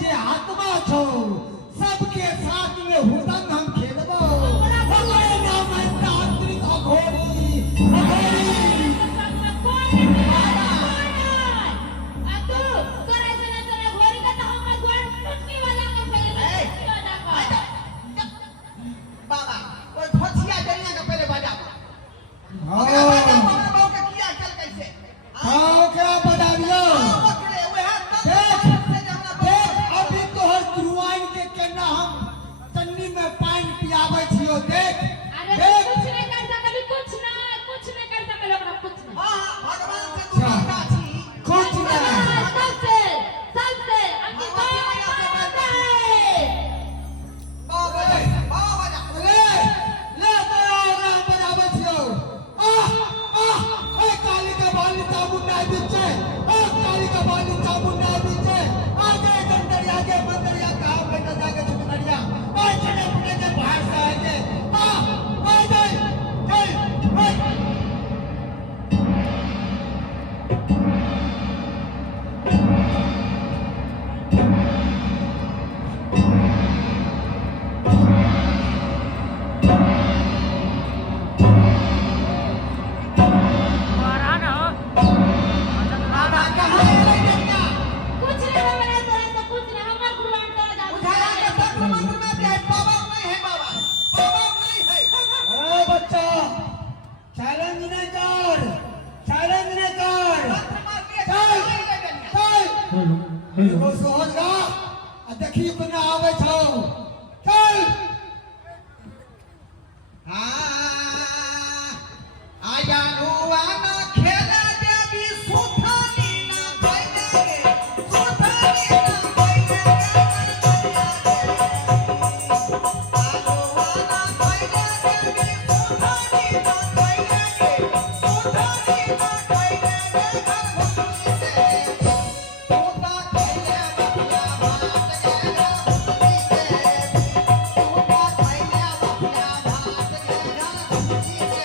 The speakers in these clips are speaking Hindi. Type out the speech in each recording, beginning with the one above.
जे आत्मा छो सबके साथ में हुदन हम खेलबो हमारे नाम है तांत्रिक अघोरी बाबा कोई खोचिया जरिया के पहले बजा हाँ क्या बता दियो देख अभी तोहर गुरुआइन के केना हम तन्नी में पानी पियावे छियो देख देख कुछ नहीं कर सकले कुछ नहीं कर सकले ओकरा कुछ नहीं हां भगवान से तू मांगा छी कुछ नहीं सबसे अपनी बाबा बाबा जा ले तो राम बजावे छियो ए काली का बाली चाबुन नहीं बीचे काली का बाली चाबुन नहीं बीचे आगे गंदरिया के मंदरिया कहां बैठा जाके चुनरिया ओए चले पुणे के बाहर से आके ओए चल कुछ नहीं हमरा तोरा से कुछ नहीं हमर गुरुआइन तोरा जा उधारा के तंत्र मंत्र में भी है बाबा नहीं है बाबा नहीं है ए बच्चा चैलेंज नहीं कर तंत्र मार के चल वो सोच गा आ देखी कोना आवे छौ चल आया नुआना खेला देवी सुथानी ना भइले सुथानी ना भइले आनुआना भइले देवी सुथानी ना भइले सुथानी ना भइले घर भूमि से तोता खइले बतिया भात गेरा भूमि से तोता खइले बतिया भात गेरा भूमि से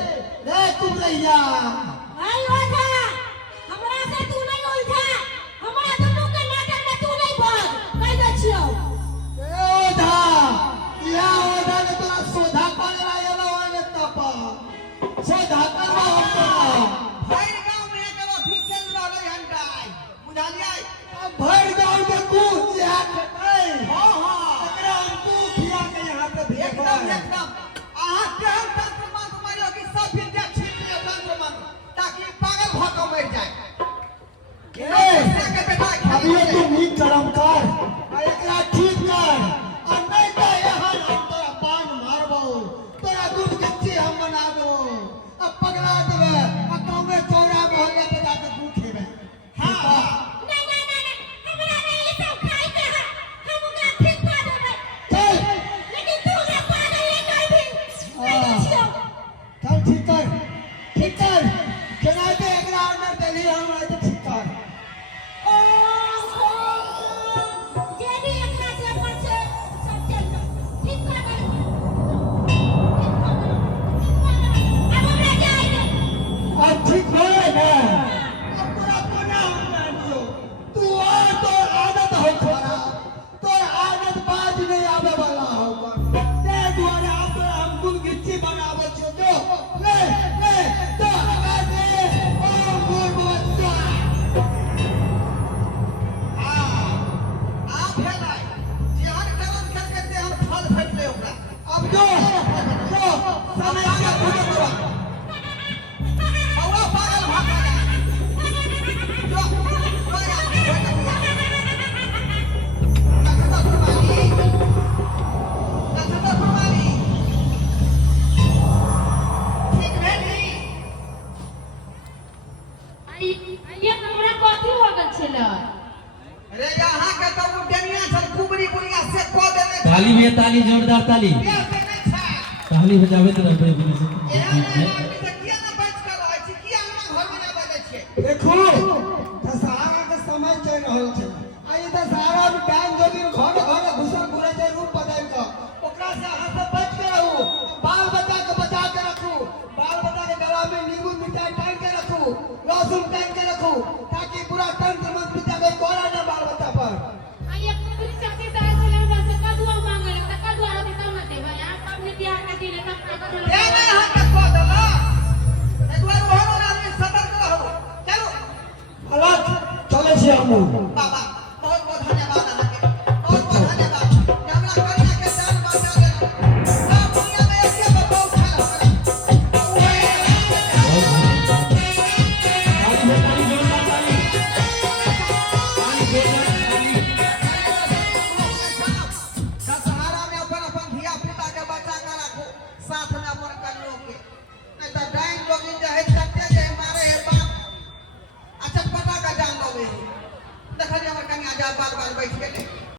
भैया नहीं उलझा हमरा से तू नहीं उलझा हमरा दोनों के नाटक में तू नहीं बोल कह दे छियो ओधा या ओधा ने तोरा सोधा करे आयला वाले तप सोधा करवा हम भैर गांव में एकरो ठीक चल रहले हंडाई बुझालियै भर गांव में कूद जा खतै हां हां एकरा हमको खिया के यहां पे भेज एकदम आहा के हम तंत्र मंत्र मारियो कि सब विद्या छीन के तंत्र मंत्र ताकि पागल छला अरे यहाँ के तो उठनिया छल कुबरी बुढ़िया से को देने छल। ताली भैया ताली जोरदार ताली के देने छल। ताली बजावे तो रहबे बोले से एहन आदमी से किया ना बच कर रहे छी, किया हमरा घर में ना बजे छे। देखो दशहरा के समय चल रहल छै आ ई दशहरा में टाइम जोगी घर घर घुसल घुरे छै रूप बदल के ओकरा से अहाँ सब बच के रहू, बाल बच्चा के बचा के रखू, बाल बच्चा के गला में नींबू मिठाई टांग के रखू, लहसुन टांग के रखू ताकि पूरा तंत्र मंत्र विद्या कोई कोरा ना बाल बच्चा पर। आई एक पूरी चक्की दाल छला बस कदुआ मांगल त कदुआ होती कमते भाई आप अपने बियाह का दिन तक कदुआ ए नहीं यहाँ के को देला। ए दुआर होनो आदमी सतर्क रहो। चलो हालात चले छी हमहू